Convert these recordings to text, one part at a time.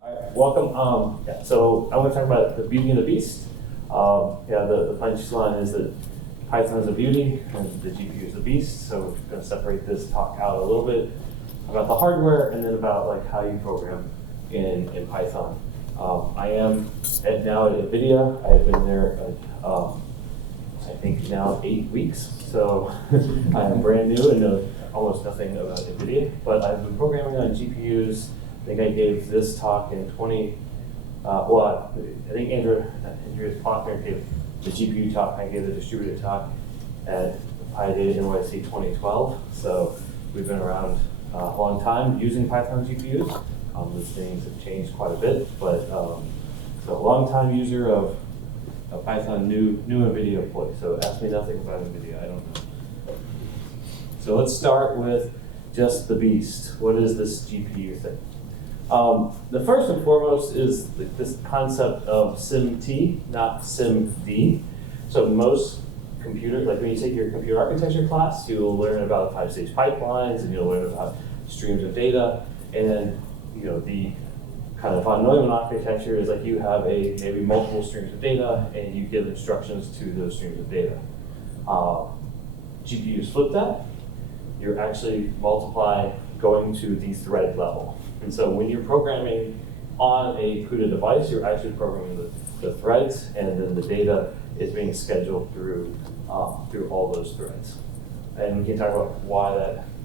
All right, welcome. So I want to talk about the beauty and the beast. The punchline is that Python is a beauty and the GPU is a beast. So we're going to separate this talk out a little bit about the hardware and then about like how you program in Python. I am now at NVIDIA. I have been there, I think now 8 weeks. So I am brand new and know almost nothing about NVIDIA, but I've been programming on GPUs. I think I gave this talk in I think Andreas Faulkner gave the GPU talk, I gave the distributed talk at PyData NYC 2012. So we've been around a long time using Python GPUs. These things have changed quite a bit, but so a long time user of Python, new NVIDIA employee. So ask me nothing about NVIDIA, I don't know. So let's start with just the beast. What is this GPU thing? The first and foremost is this concept of SIMT, not SIMD. So most computers, like when you take your computer architecture class, you'll learn about 5-stage pipelines and you'll learn about streams of data. And the kind of von Neumann architecture is like you have maybe multiple streams of data and you give instructions to those streams of data. GPUs flip that. You're actually multiply going to the thread level. And so when you're programming on a CUDA device, you're actually programming the threads, and then the data is being scheduled through all those threads. And we can talk about why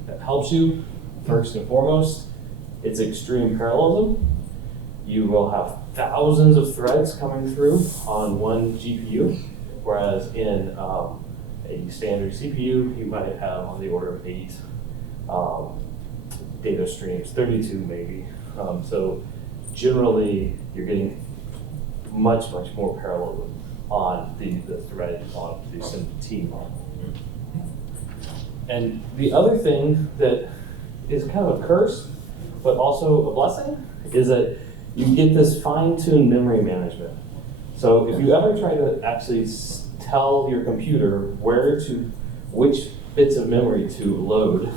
that helps you. First and foremost, it's extreme parallelism. You will have thousands of threads coming through on one GPU, whereas in a standard CPU, you might have on the order of 8 data streams, 32 maybe. So generally, you're getting much more parallelism on the thread on the SIMT model. And the other thing that is kind of a curse, but also a blessing, is that you get this fine-tuned memory management. So if you ever try to actually tell your computer which bits of memory to load,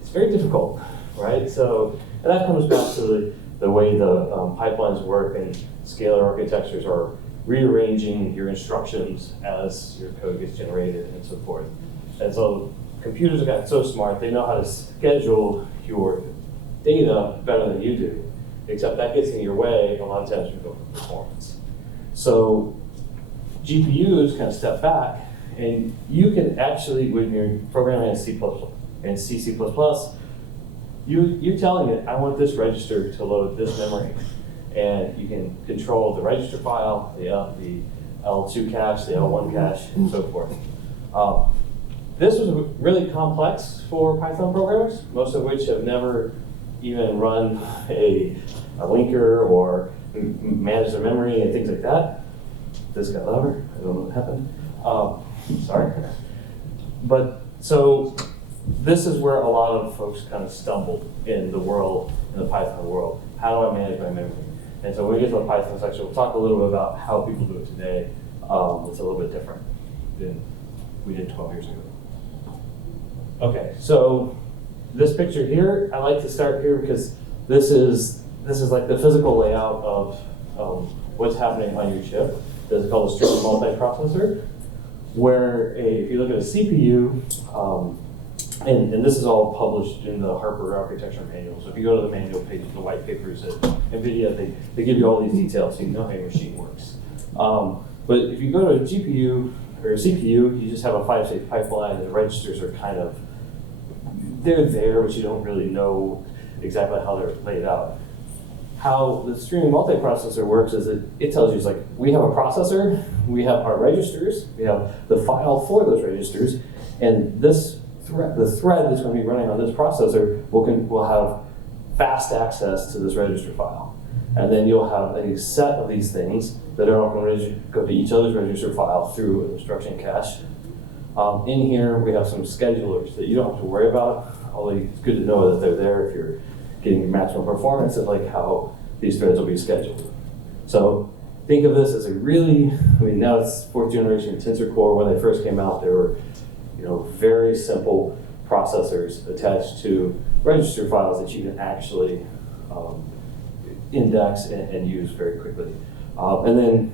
it's very difficult, right? So, and that comes back to the way the pipelines work, and scalar architectures are rearranging your instructions as your code gets generated and so forth. And so computers have gotten so smart, they know how to schedule your data better than you do, except that gets in your way a lot of times when you go for performance. So GPUs kind of step back, and you can actually, when you're programming in C++ and C++, you're telling it, I want this register to load this memory. And you can control the register file, the L2 cache, the L1 cache, and so forth. This was really complex for Python programmers, most of which have never even run a linker or managed their memory and things like that. This got louder, I don't know what happened. Sorry. But so this is where a lot of folks kind of stumbled in the Python world. How do I manage my memory? And so when we get to the Python section, we'll talk a little bit about how people do it today. It's a little bit different than we did 12 years ago. Okay, so this picture here, I like to start here because this is like the physical layout of what's happening on your chip. This is called a stream multiprocessor, where if you look at a CPU, and this is all published in the Harper architecture manual. So if you go to the manual page, the white papers at NVIDIA, they give you all these details so you know how your machine works. But if you go to a GPU or a CPU, you just have a 5-stage pipeline, and the registers are kind of, they're there, but you don't really know exactly how they're laid out. How the streaming multiprocessor works is that it tells you, it's like, we have a processor, we have our registers, we have the file for those registers, and the thread that's going to be running on this processor will have fast access to this register file. And then you'll have a set of these things that are all going to go to each other's register file through an instruction cache. In here, we have some schedulers that you don't have to worry about, although it's good to know that they're there if you're getting your maximum performance and like how these threads will be scheduled. So think of this as now it's 4th generation Tensor Core. When they first came out, they were very simple processors attached to register files that you can actually index and use very quickly. And then,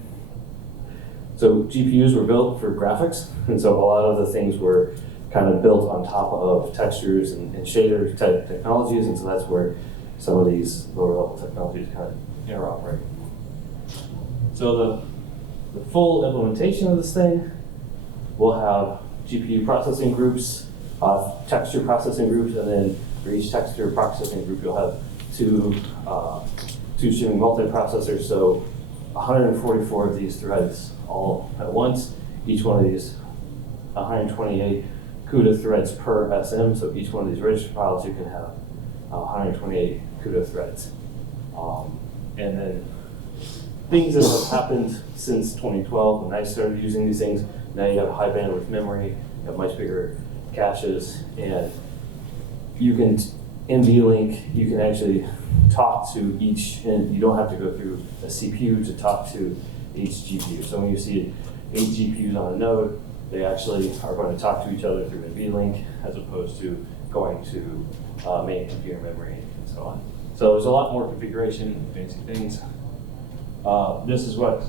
so GPUs were built for graphics, and so a lot of the things were kind of built on top of textures and shader type technologies, and so that's where some of these lower level technologies kind of interoperate. So the full implementation of this thing will have GPU processing groups, texture processing groups, and then for each texture processing group, you'll have two streaming multiprocessors, so 144 of these threads all at once. Each one of these 128 CUDA threads per SM, so each one of these register files you can have 128 CUDA threads. And then things that have happened since 2012 when I started using these things, now you have high bandwidth memory, you have much bigger caches, and you can, NVLink, you can actually talk to each, and you don't have to go through a CPU to talk to each GPU. So when you see 8 GPUs on a node, they actually are going to talk to each other through NVLink as opposed to going to main computer memory and so on. So there's a lot more configuration, fancy things. This is what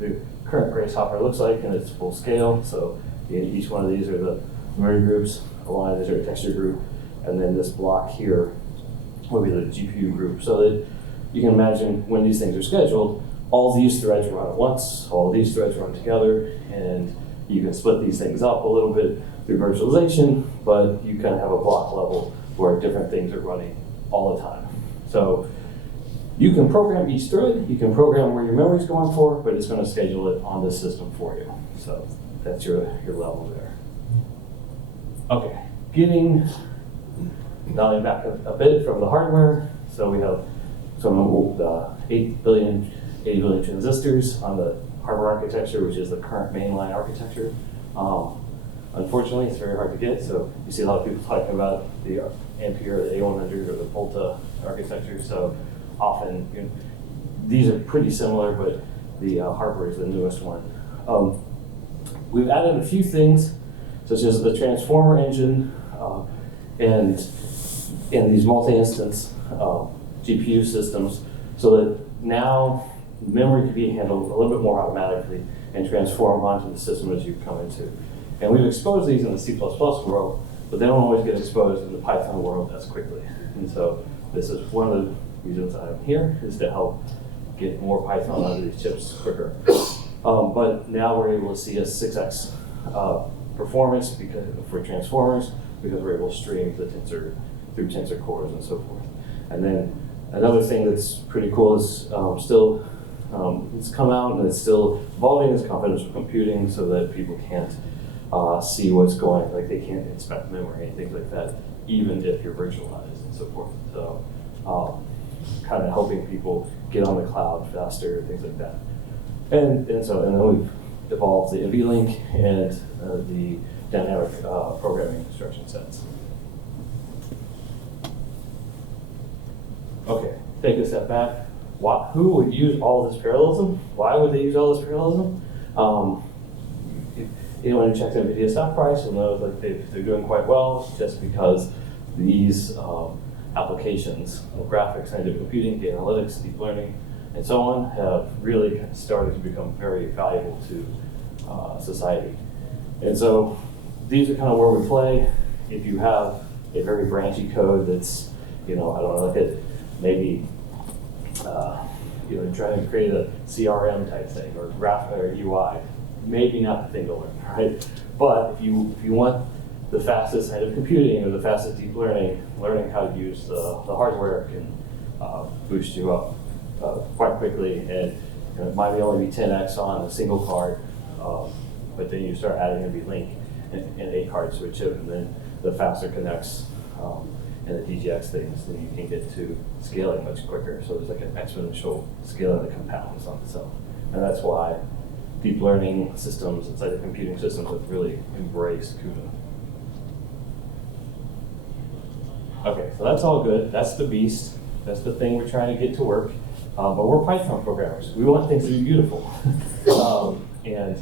the current Grace Hopper looks like in its full scale. So each one of these are the memory groups, one of these are a texture group, and then this block here will be the GPU group. So that you can imagine when these things are scheduled, all these threads run at once, all these threads run together, and you can split these things up a little bit through virtualization, but you kind of have a block level where different things are running all the time. So you can program each thread, you can program where your memory is going for, but it's going to schedule it on the system for you. So that's your level there. Okay, getting dialing back a bit from the hardware. So we have some of the 80 billion transistors on the hardware architecture, which is the current mainline architecture. Unfortunately, it's very hard to get. So you see a lot of people talking about the Ampere, the A100, or the Volta architecture. So often, these are pretty similar, but the hardware is the newest one. We've added a few things, such as the transformer engine and these multi-instance GPU systems, so that now memory can be handled a little bit more automatically and transform onto the system as you come into. And we've exposed these in the C++ world, but they don't always get exposed in the Python world as quickly. And so this is one of the reasons I'm here, is to help get more Python onto these chips quicker. But now we're able to see a 6x performance for transformers, because we're able to stream the tensor through tensor cores and so forth. And then another thing that's pretty cool is still, it's come out and it's still evolving, is confidential computing, so that people can't see what's going, like they can't inspect memory and things like that, even if you're virtualized and so forth. So kind of helping people get on the cloud faster, things like that. And then we've evolved the NVLink and the dynamic programming instruction sets. Okay, take a step back. Who would use all this parallelism? Why would they use all this parallelism? If anyone who checks NVIDIA stock price will know that they're doing quite well, just because these applications of graphics, scientific computing, data analytics, deep learning, and so on have really started to become very valuable to society. And so these are kind of where we play. If you have a very branchy code that's, I don't know, like maybe trying to create a CRM type thing or graph or UI, maybe not the thing to learn, right? But if you want the fastest kind of computing or the fastest deep learning, learning how to use the hardware can boost you up quite quickly. And it might only be 10x on a single card, but then you start adding NVLink and 8 cards to a chip, and then the faster connects and the DGX things, then you can get to scaling much quicker. So there's like an exponential scaling that compounds on itself. And that's why deep learning systems, inside the computing systems, have really embraced CUDA. Okay, so that's all good. That's the beast. That's the thing we're trying to get to work. But we're Python programmers. We want things to be beautiful. And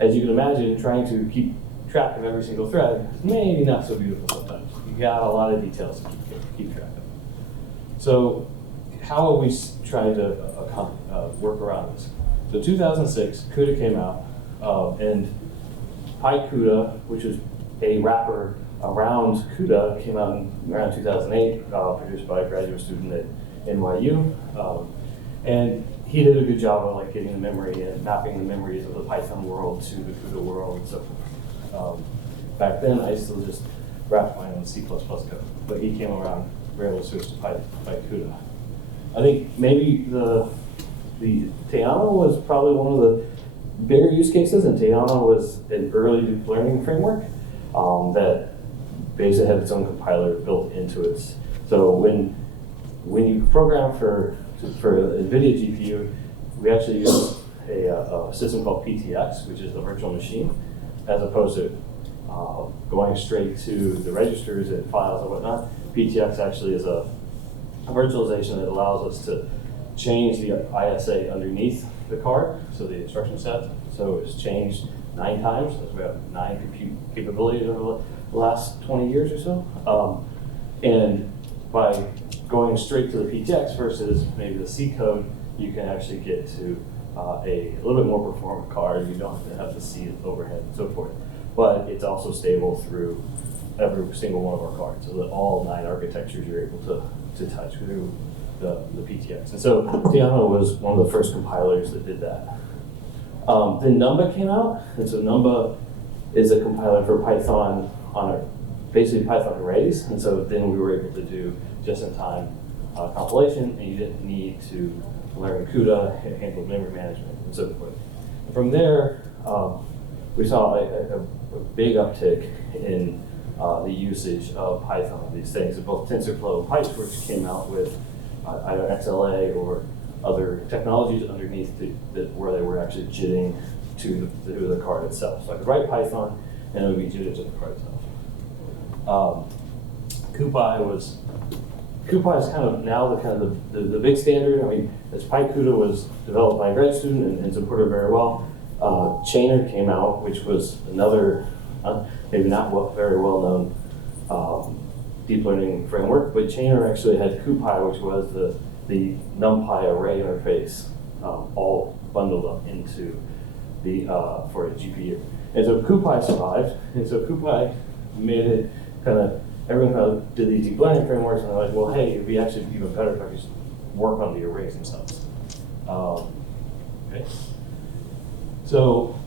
as you can imagine, trying to keep track of every single thread is maybe not so beautiful sometimes. You got a lot of details to keep track of. So how are we trying to work around this? So 2006, CUDA came out, and PyCUDA, which is a wrapper around CUDA, came out in around 2008, produced by a graduate student at NYU. And he did a good job of like getting the memory and mapping the memories of the Python world to the CUDA world and so forth. Back then, I still just wrapped mine in C++ code, but he came around, we were able to switch to PyCUDA. I think maybe the Theano was probably one of the bigger use cases, and Theano was an early deep learning framework that basically had its own compiler built into it. So when you program for NVIDIA GPU, we actually use a system called PTX, which is a virtual machine, as opposed to going straight to the registers and files and whatnot. PTX actually is a virtualization that allows us to change the ISA underneath the card, so the instruction set. So it's changed 9 times, so we have 9 compute capabilities over the last 20 years or so. And by going straight to the PTX versus maybe the C code, you can actually get to a little bit more performant card. You don't have to see it overhead and so forth. But it's also stable through every single one of our cards, so that all 9 architectures you're able to touch through the PTX. And so Theano was one of the first compilers that did that. Then Numba came out, and so Numba is a compiler for Python on basically Python arrays, and so then we were able to do just-in-time compilation, and you didn't need to learn CUDA, handle memory management, and so forth. And from there, we saw a big uptick in the usage of Python, these things, both TensorFlow and PyTorch came out with either XLA or other technologies underneath where they were actually jitting to the card itself. So I could write Python, and it would be jitted to the card itself. CuPy is kind of now the big standard. I mean, as PyCUDA was developed by a grad student and supported very well. Chainer came out, which was another maybe not very well known deep learning framework, but Chainer actually had CuPy, which was the NumPy array interface, all bundled up into the for a GPU. And so CuPy survived, and so CuPy made it everyone kind of did these deep learning frameworks, and they're like, well, hey, it'd be actually even better if I could just work on the arrays themselves. Okay. So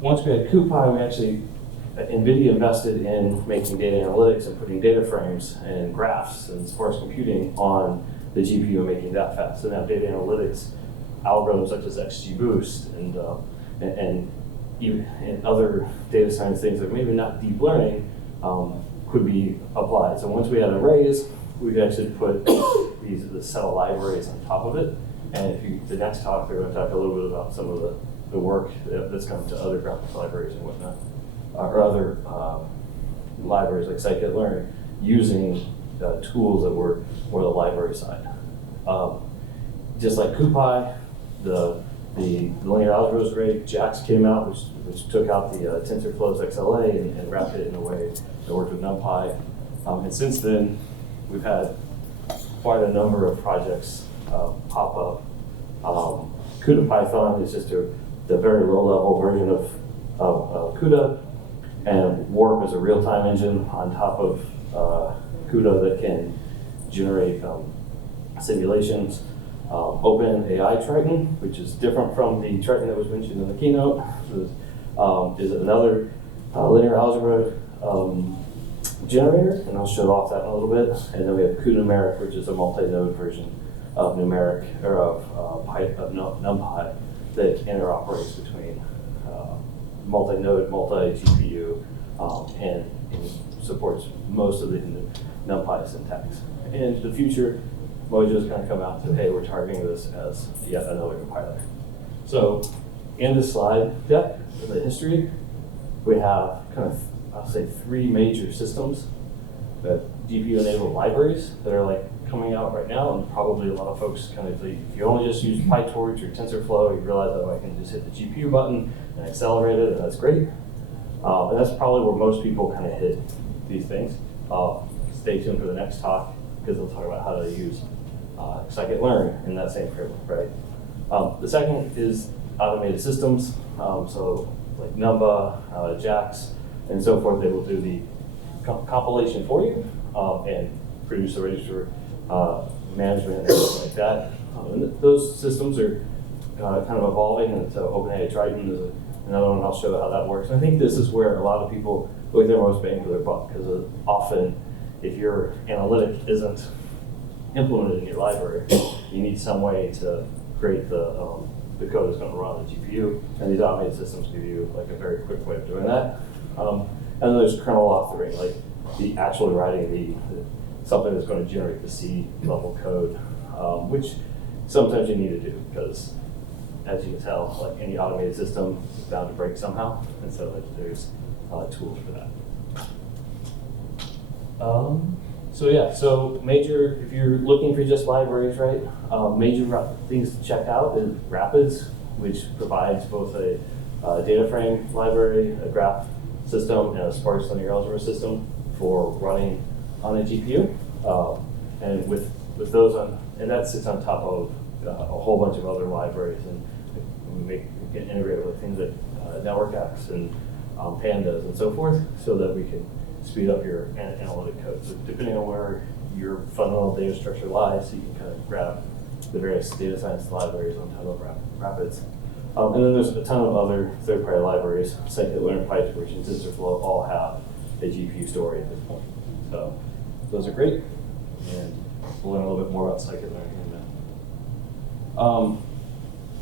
once we had CuPy, NVIDIA invested in making data analytics and putting data frames and graphs and sparse computing on the GPU and making that fast. So now data analytics algorithms such as XGBoost and even other data science things that maybe not deep learning could be applied. So once we had arrays, we could actually put the set of libraries on top of it. And the next talk, we're going to talk a little bit about some of the work that's come to other graphics libraries and whatnot, or other libraries like scikit-learn using tools that were more the library side. Just like CuPy, the linear algebra was great. JAX came out, which took out the TensorFlow's XLA and wrapped it in a way that worked with NumPy. And since then, we've had quite a number of projects pop up. CUDA Python is just the very low-level version of CUDA, and Warp is a real-time engine on top of CUDA that can generate simulations. OpenAI Triton, which is different from the Triton that was mentioned in the keynote, is another linear algebra generator, and I'll show off that in a little bit. And then we have cuNumeric, which is a multi-node version of numeric or of NumPy that interoperates between multi-node, multi-GPU, and supports most of the NumPy syntax. In the future, Mojo's kind of come out and say, hey, we're targeting this as yet another compiler. So in this slide deck, in the history, we have kind of, I'll say, 3 major systems that GPU-enabled libraries that are like coming out right now, and probably a lot of folks kind of, if you only just use PyTorch or TensorFlow, you realize that I can just hit the GPU button and accelerate it, and that's great. And that's probably where most people kind of hit these things. Stay tuned for the next talk, because they'll talk about how to use scikit-learn in that same framework, right? The second is automated systems, so like Numba, JAX, and so forth. They will do the compilation for you and produce the register management and everything like that. And those systems are kind of evolving, and so OpenAI Triton is another one. I'll show how that works. And I think this is where a lot of people go get their most bang for their buck, because often, if your analytic isn't implemented in your library, you need some way to create the code that's going to run on the GPU, and these automated systems give you like a very quick way of doing that. And then there's kernel authoring, like the actually writing something that's going to generate the C level code, which sometimes you need to do, because as you can tell, like any automated system is bound to break somehow, and so there's tools for that. So major, if you're looking for just libraries, right, major things to check out is Rapids, which provides both a data frame library, a graph system, and a sparse linear algebra system for running on a GPU. And with those and that sits on top of a whole bunch of other libraries, and we can integrate with things like NetworkX and Pandas and so forth, so that we can speed up your analytic code. So depending on where your fundamental data structure lies, so you can kind of grab the various data science libraries on top of Rapids. And then there's a ton of other third-party libraries, scikit-learn, PyTorch, and TensorFlow all have a GPU story at this point. So those are great, and we'll learn a little bit more about scikit-learn in a minute.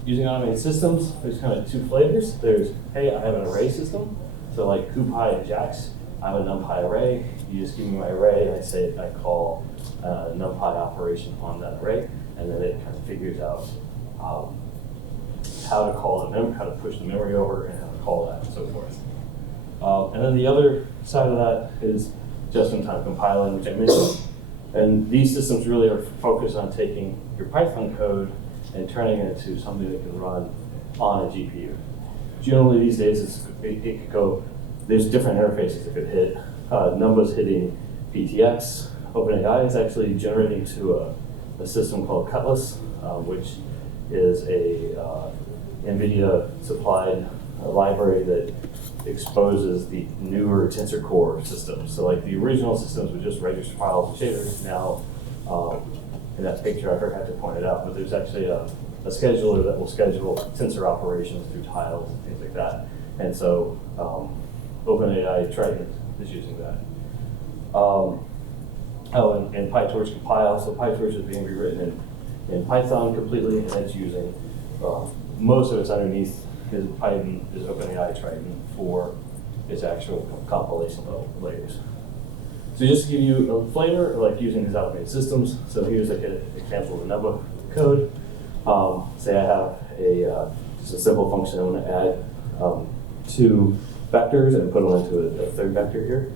Using automated systems, there's kind of two flavors. There's, hey, I have an array system, so like CuPy and JAX. I have a NumPy array. You just give me my array, and I call a NumPy operation on that array, and then it kind of figures out how to call the how to push the memory over, and how to call that, and so forth. And then the other side of that is just-in-time compiling, which I mentioned. And these systems really are focused on taking your Python code and turning it into something that can run on a GPU. Generally, these days, it could go. There's different interfaces it could hit. Numba's hitting PTX. OpenAI is actually generating to a system called Cutlass, which is a NVIDIA-supplied library that exposes the newer Tensor Core systems. So like the original systems would just register files and shaders. Now, in that picture, I forgot to point it out, but there's actually a scheduler that will schedule tensor operations through tiles and things like that. And so OpenAI Triton is using that. And PyTorch compile. So PyTorch is being rewritten in Python completely, and it's using most of it's underneath is OpenAI Triton for its actual compilation level layers. So just to give you a flavor, like using these automated systems. So here's like an example of the Numba code. Say I have just a simple function I want to add 2 vectors and put them into a third vector here.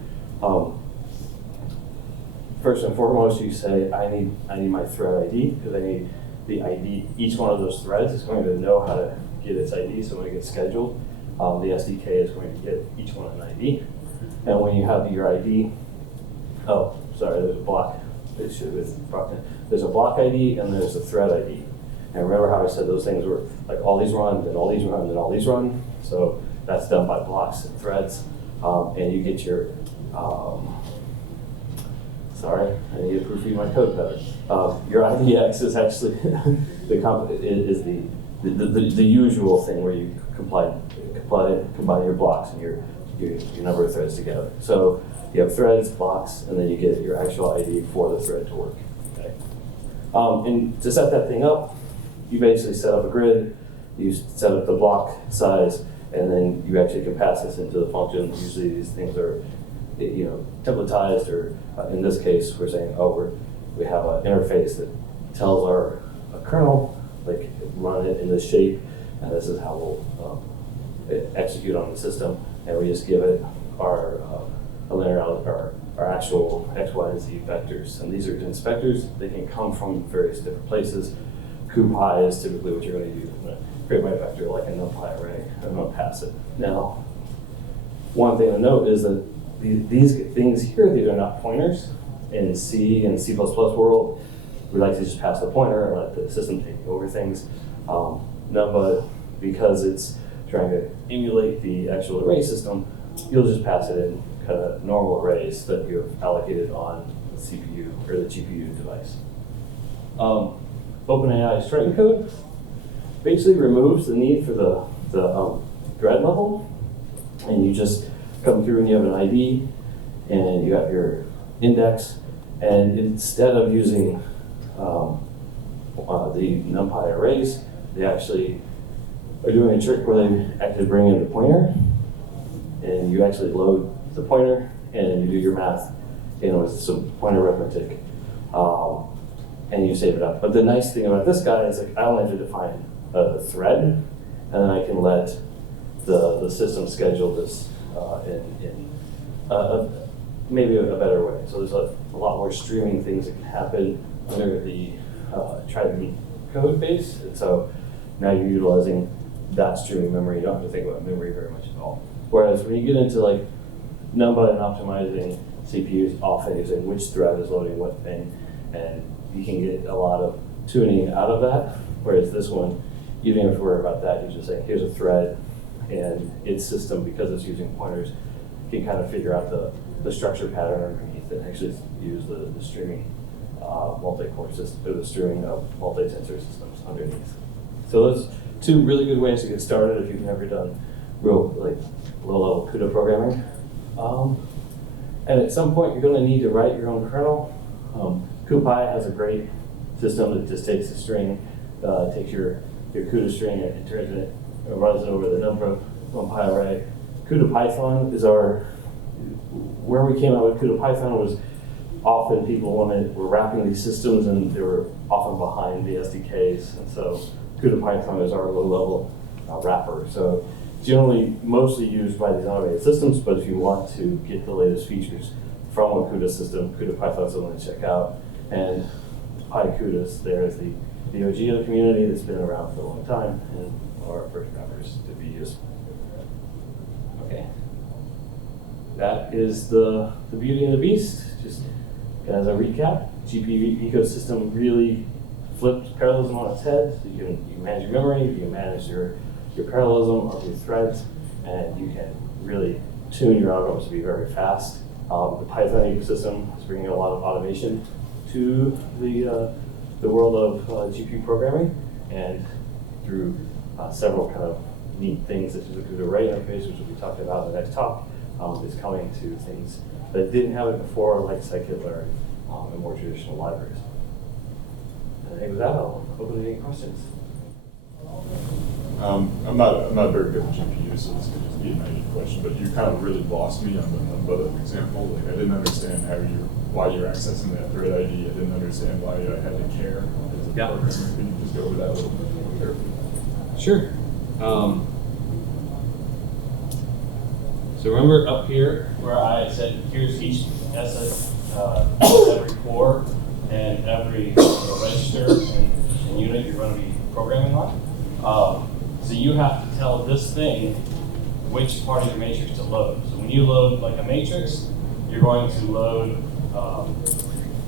First and foremost, you say I need my thread ID, because I need the ID. Each one of those threads is going to know how to get its ID. So when it gets scheduled, the SDK is going to get each one an ID. And when you have your ID, there's a block. There's a block ID and there's a thread ID. And remember how I said those things were like all these run, then all these run, then all these run. So that's done by blocks and threads, and you get your. Sorry, I need to proofread my code better. Your IDX is actually the usual thing where you combine your blocks and your number of threads together. So you have threads, blocks, and then you get your actual ID for the thread to work. Okay. And to set that thing up, you basically set up a grid. You set up the block size, and then you actually can pass this into the function. Usually these things are, templatized, or in this case, we're saying, we have an interface that tells our kernel, like run it in this shape, and this is how we'll execute on the system, and we just give it our our actual X, Y, and Z vectors. And these are dense vectors. They can come from various different places. CuPy is typically what you're going to use. I'm going to create my vector like a NumPy array. I'm going to pass it. Now, one thing to note is that these things here, these are not pointers. In C and C++ world, we like to just pass the pointer and let the system take over things. Numba, because it's trying to emulate the actual array system, you'll just pass it in kind of normal arrays that you've allocated on the CPU or the GPU device. OpenAI's Triton code basically removes the need for the thread level, and you just come through and you have an ID and you have your index, and instead of using the NumPy arrays, they actually are doing a trick where they actually bring in the pointer, and you actually load the pointer and you do your math, with some pointer arithmetic, and you save it up. But the nice thing about this guy is, like, I only have to define a thread, and then I can let the system schedule this in maybe a better way. So there's a lot more streaming things that can happen under the Triton code base, and so now you're utilizing that streaming memory. You don't have to think about memory very much at all. Whereas when you get into like Numba and optimizing CPUs, often using which thread is loading what thing, and you can get a lot of tuning out of that. Whereas this one, you don't have to worry about that. You just say, here's a thread, and its system, because it's using pointers, can kind of figure out the structure pattern underneath and actually use the streaming multi-core system, or the streaming of multi-tensor systems underneath. So those two really good ways to get started if you've never done real low-level CUDA programming. And at some point, you're going to need to write your own kernel. CuPy has a great system that just takes a string, takes your CUDA string and turns it, runs it over the NumPy array. CUDA Python is where we came out with CUDA Python was often people were wrapping these systems and they were often behind the SDKs, and so CUDA Python is our low-level wrapper. So generally mostly used by these automated systems, but if you want to get the latest features from a CUDA system, CUDA Python is something to check out. And PyCUDAs, there's the OG of the community that's been around for a long time, and our first wrappers to be used. Okay. That is the beauty and the beast. Just as a recap, GPU ecosystem really flipped parallelism on its head. So you manage your memory, you can manage your parallelism of your threads, and you can really tune your algorithms to be very fast. The Python ecosystem is bringing a lot of automation to the world of GPU programming, and through several kind of neat things such as the CUDA array interface, which we'll be talking about in the next talk, is coming to things that didn't have it before, like scikit-learn and more traditional libraries. And I think with that, I'll open to any questions. I'm not very good at GPUs, so this could just be a naive question, but you kind of really lost me on the Numba example. Like, I didn't understand why you're accessing that thread ID. I didn't understand why I had to care as a programmer. Can you just go over that a little bit more carefully? Sure. So remember up here where I said here's each every core and every register and unit you're going to be programming on. So you have to tell this thing which part of your matrix to load. So when you load like a matrix, you're going to load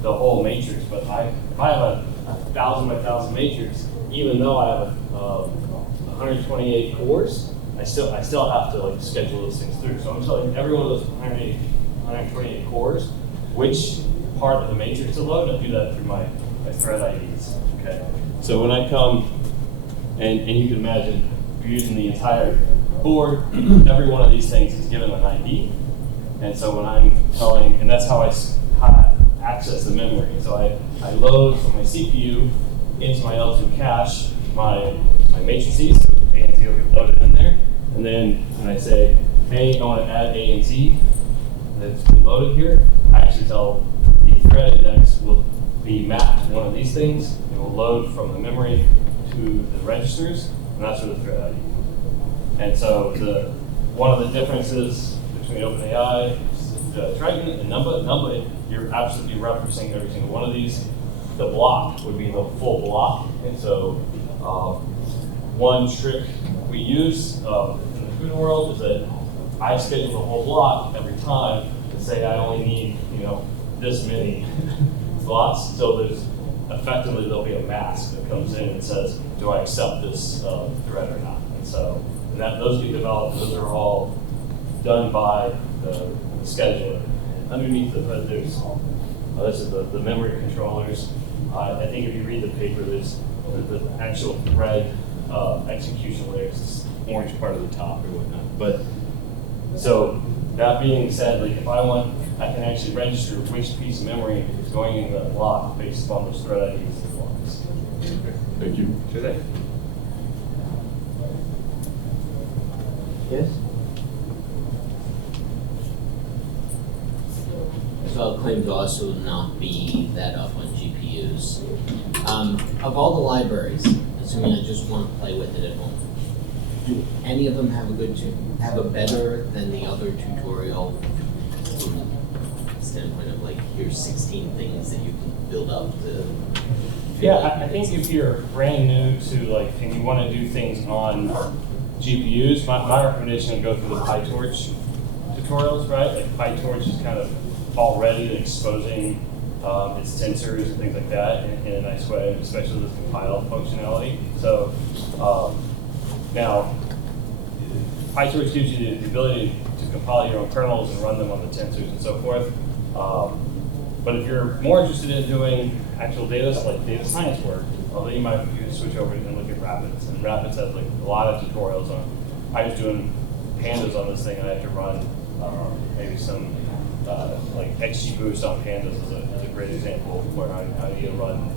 the whole matrix. But if I have a 1,000 by 1,000 matrix, even though I have 128 cores, I still have to schedule those things through. So I'm telling every one of those 128 cores which part of the matrix to load. I do that through my thread IDs. Okay. So when I come and you can imagine you're using the entire board, every one of these things is given an ID. And so when I'm telling, and that's how I access the memory. So I load from my CPU into my L2 cache my matrices, so A and Z will get loaded in there. And then when I say, hey, I want to add A and Z that's been loaded here, I actually tell the thread index will be mapped to one of these things. It will load from the memory to the registers, and that's where the thread ID. And so one of the differences between OpenAI, Triton, and Numba, you're absolutely referencing every single one of these. The block would be the full block, and so one trick we use in the CUDA world is that I schedule the whole block every time and say I only need this many slots. So there's effectively there'll be a mask that comes in and says, do I accept this thread or not? And so those get developed, those are all done by the scheduler. And underneath the hood, there's this is the memory controllers. I think if you read the paper, there's the actual thread execution layer, this orange part of the top or whatnot. But so that being said, like if I want, I can actually register which piece of memory is going into that block based upon those thread IDs and blocks. Okay, thank you. Sure thing. Yes? So I'll claim to also not be that up on GPUs. Of all the libraries, assuming I just want to play with it at home, do any of them have a better than the other tutorial from the standpoint of like, here's 16 things that you can build up to? Yeah, I think if you're brand new to like, and you want to do things on GPUs, my recommendation would go through the PyTorch tutorials, right? Like PyTorch is kind of already exposing its tensors and things like that in a nice way, especially with compile functionality. So now, PyTorch gives you the ability to compile your own kernels and run them on the tensors and so forth. But if you're more interested in doing actual data, like data science work, then you might switch over and look at Rapids. And Rapids has like a lot of tutorials on. I was doing pandas on this thing, and I had to run maybe some like XGBoost on pandas is a great example of where I need to run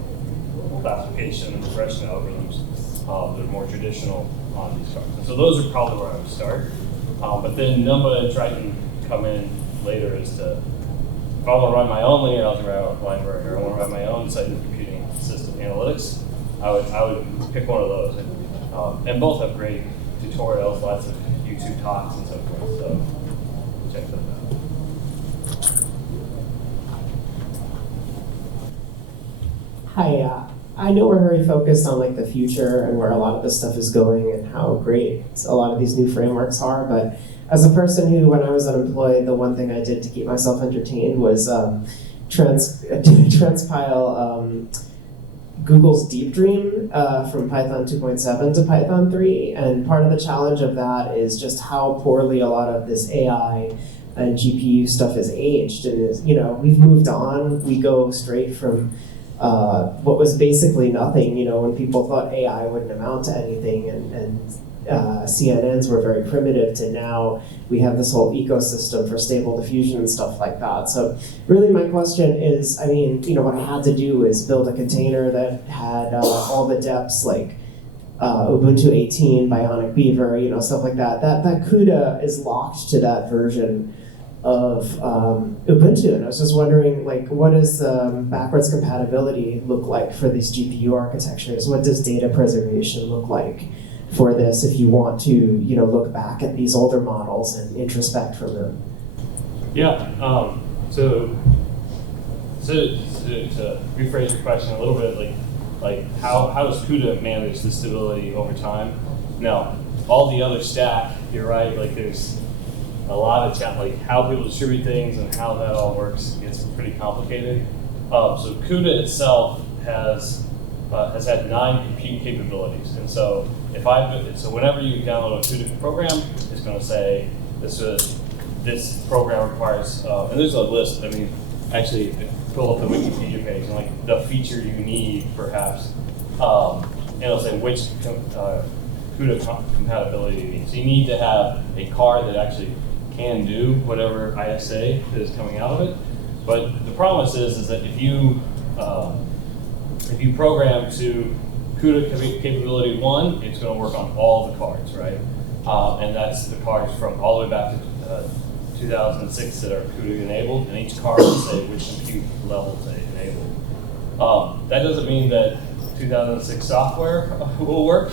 classification and regression algorithms that are more traditional on these cards. And so those are probably where I would start. But then Numba and Triton come in later as to, if I want to run my own linear algebra library or I want to run my own site and computing system analytics, I would pick one of those. And both have great tutorials, lots of YouTube talks and so forth. So check those out. Hi, I know we're very focused on like the future and where a lot of this stuff is going and how great a lot of these new frameworks are, but as a person who, when I was unemployed, the one thing I did to keep myself entertained was transpile Google's Deep Dream from Python 2.7 to Python 3, and part of the challenge of that is just how poorly a lot of this AI and GPU stuff is aged, and is, you know, we've moved on. We go straight from what was basically nothing, you know, when people thought AI wouldn't amount to anything and CNNs were very primitive, to now we have this whole ecosystem for stable diffusion and stuff like that. So really my question is, I mean, you know, what I had to do is build a container that had all the depths like Ubuntu 18, Bionic Beaver, you know, stuff like that. That CUDA is locked to that version of Ubuntu, and I was just wondering, like, what does backwards compatibility look like for these GPU architectures? What does data preservation look like for this if you want to, you know, look back at these older models and introspect from them? Yeah. So to rephrase your question a little bit, like how does CUDA manage the stability over time? Now, all the other stack, you're right. Like there's a lot of like how people distribute things and how that all works gets pretty complicated. So CUDA itself has had 9 compute capabilities, and so whenever you download a CUDA program, it's going to say this program requires, and there's a list. I mean, actually, pull up the Wikipedia page and like the feature you need, perhaps, and it'll say which CUDA compatibility you need. So you need to have a card that actually can do whatever ISA that is coming out of it. But the promise is that if you program to CUDA capability 1, it's going to work on all the cards, right? And that's the cards from all the way back to 2006 that are CUDA enabled, and each card will say which compute level to enable. That doesn't mean that 2006 software will work.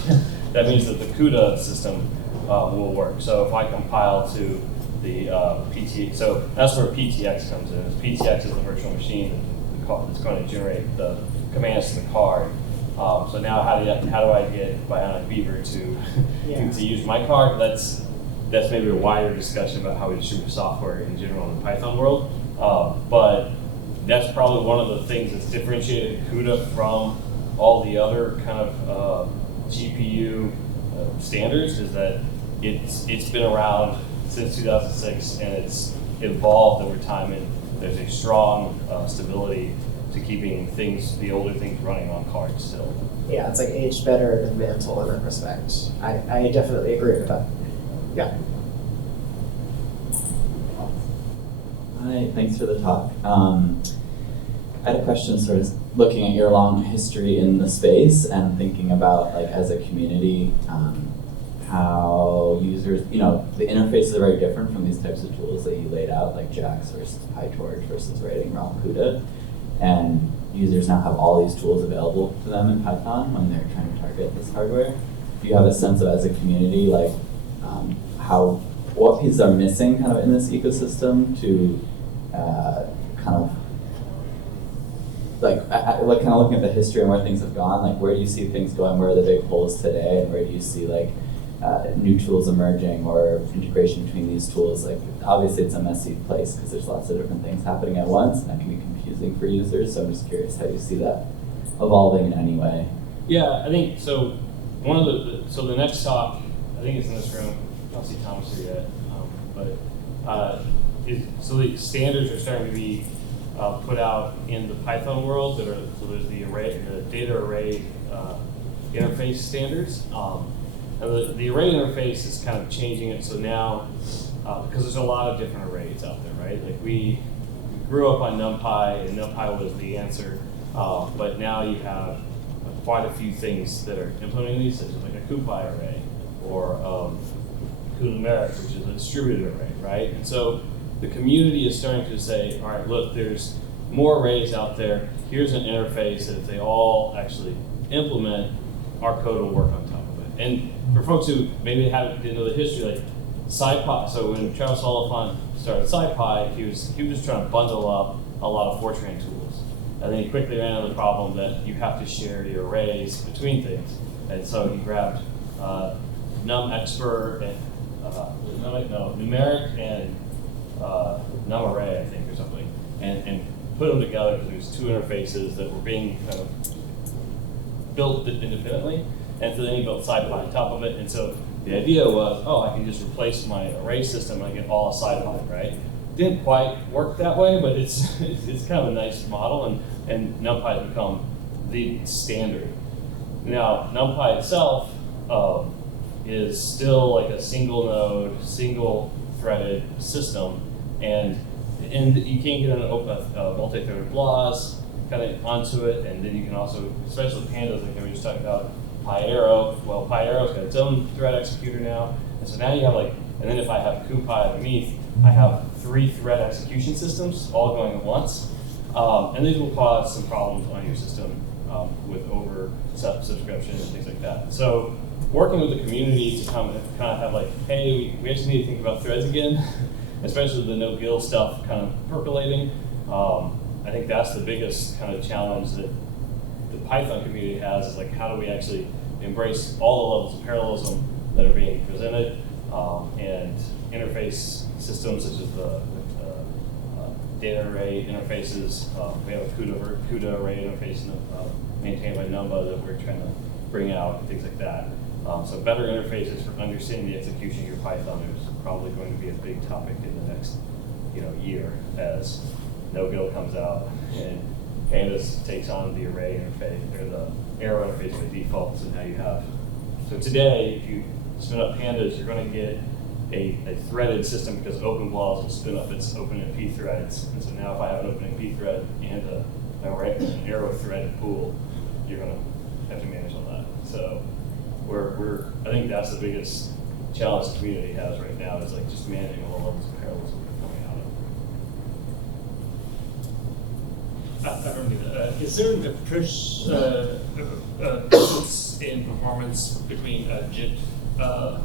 That means that the CUDA system will work. So if I compile to the PT, so that's where PTX comes in. PTX is the virtual machine that's going to generate the commands to the card. So now how do I get Bionic Beaver to use my card? That's maybe a wider discussion about how we distribute software in general in the Python world. But that's probably one of the things that's differentiated CUDA from all the other kind of GPU standards, is that it's been around since 2006 and it's evolved over time, and there's a strong stability to keeping the older things running on cards still. Yeah, it's like aged better than Mantle in that respect. I definitely agree with that. Yeah. Hi, thanks for the talk. I had a question sort of looking at your long history in the space and thinking about, like, as a community, how users, the interfaces are very different from these types of tools that you laid out, like JAX versus PyTorch versus writing raw CUDA. And users now have all these tools available to them in Python when they're trying to target this hardware. Do you have a sense of, as a community, like, what pieces are missing kind of in this ecosystem to kind of looking at the history and where things have gone, like where do you see things going, where are the big holes today, and where do you see like new tools emerging or integration between these tools? Like obviously it's a messy place because there's lots of different things happening at once, and that can be confusing for users, so I'm just curious how you see that evolving in any way. Yeah, I think so. One of the next talk, I think it's in this room. I don't see Thomas here yet, so the standards are starting to be put out in the Python world. So there's the data array interface standards, and the array interface is kind of changing it. So now, because there's a lot of different arrays out there, right? Like we grew up on NumPy, and NumPy was the answer, but now you have quite a few things that are implementing these, such as like a CuPy array or numeric, which is a distributed array, right? And so the community is starting to say, all right, look, there's more arrays out there. Here's an interface that if they all actually implement, our code will work on top of it. And for folks who maybe didn't know the history, like SciPy, so when Travis Oliphant started SciPy, he was just trying to bundle up a lot of Fortran tools. And then he quickly ran into the problem that you have to share your arrays between things. And so he grabbed NumExpert and numeric and NumArray, I think, or something, and put them together because there's two interfaces that were being kind of built independently. And so then he built SciPy on top of it. And so the idea was, I can just replace my array system and I get all of SciPy, right? Didn't quite work that way, but it's kind of a nice model, and NumPy has become the standard. Now, NumPy itself is still like a single node, single threaded system, and you can't get a multi-threaded BLAS kind of onto it, and then you can also, especially pandas, like we were just talking about, PyArrow. Well, PyArrow's got its own thread executor now, and so now you have and then if I have CuPy underneath, I have 3 thread execution systems all going at once, and these will cause some problems on your system with over subscription and things like that. So working with the community to kind of have like, hey, we actually need to think about threads again, especially the no-GIL stuff kind of percolating. I think that's the biggest kind of challenge that the Python community has, is like, how do we actually embrace all the levels of parallelism that are being presented, and interface systems such as the data array interfaces. We have a CUDA array interface maintained by Numba that we're trying to bring out, and things like that. So better interfaces for understanding the execution of your Python is probably going to be a big topic in the next year as no-GIL comes out and Pandas takes on the array interface, or the arrow interface by default. So now you have, so today, if you spin up Pandas, you're going to get a threaded system because OpenBLAS will spin up its OpenMP threads. And so now if I have an OpenMP thread and an arrow threaded pool, you're going to have to manage all that. So I think that's the biggest challenge the community has right now, is like just managing all the levels of parallelism coming out of it. Is there a difference in performance between a JIT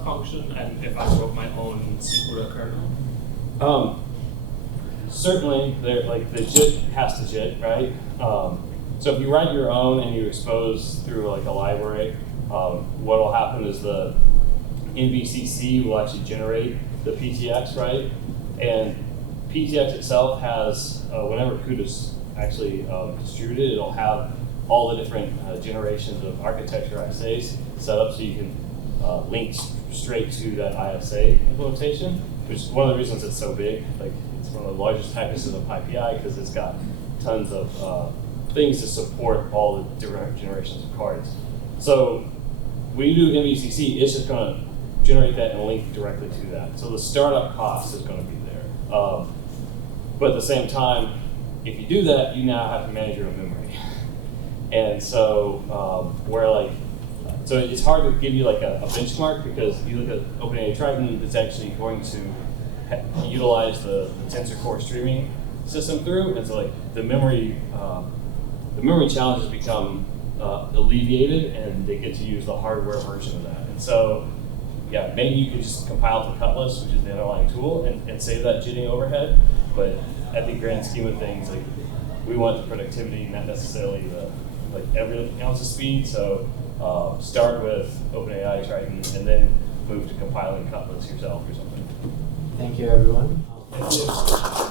function and if I wrote my own CUDA kernel? Certainly, the JIT has to JIT, right? So if you write your own and you expose through like a library, what will happen is the NVCC will actually generate the PTX, right? And PTX itself has, whenever CUDA's actually distributed. It'll have all the different generations of architecture ISAs set up so you can link straight to that ISA implementation, which is one of the reasons it's so big. Like, it's one of the largest packages of PyPI because it's got tons of things to support all the different generations of cards. So when you do MVCC, it's just going to generate that and link directly to that. So the startup cost is going to be there. But at the same time, if you do that, you now have to manage your own memory. And so so it's hard to give you like a benchmark because you look at OpenAI Triton, it's actually going to utilize the tensor core streaming system through, and so like the memory challenges become alleviated, and they get to use the hardware version of that. And so, yeah, maybe you could just compile to Cutlass, which is the underlying tool, and save that jitting overhead. But at the grand scheme of things, like we want the productivity, not necessarily the every ounce of speed. So start with OpenAI Triton, and then move to compiling Cutlass yourself or something. Thank you, everyone. Thank you.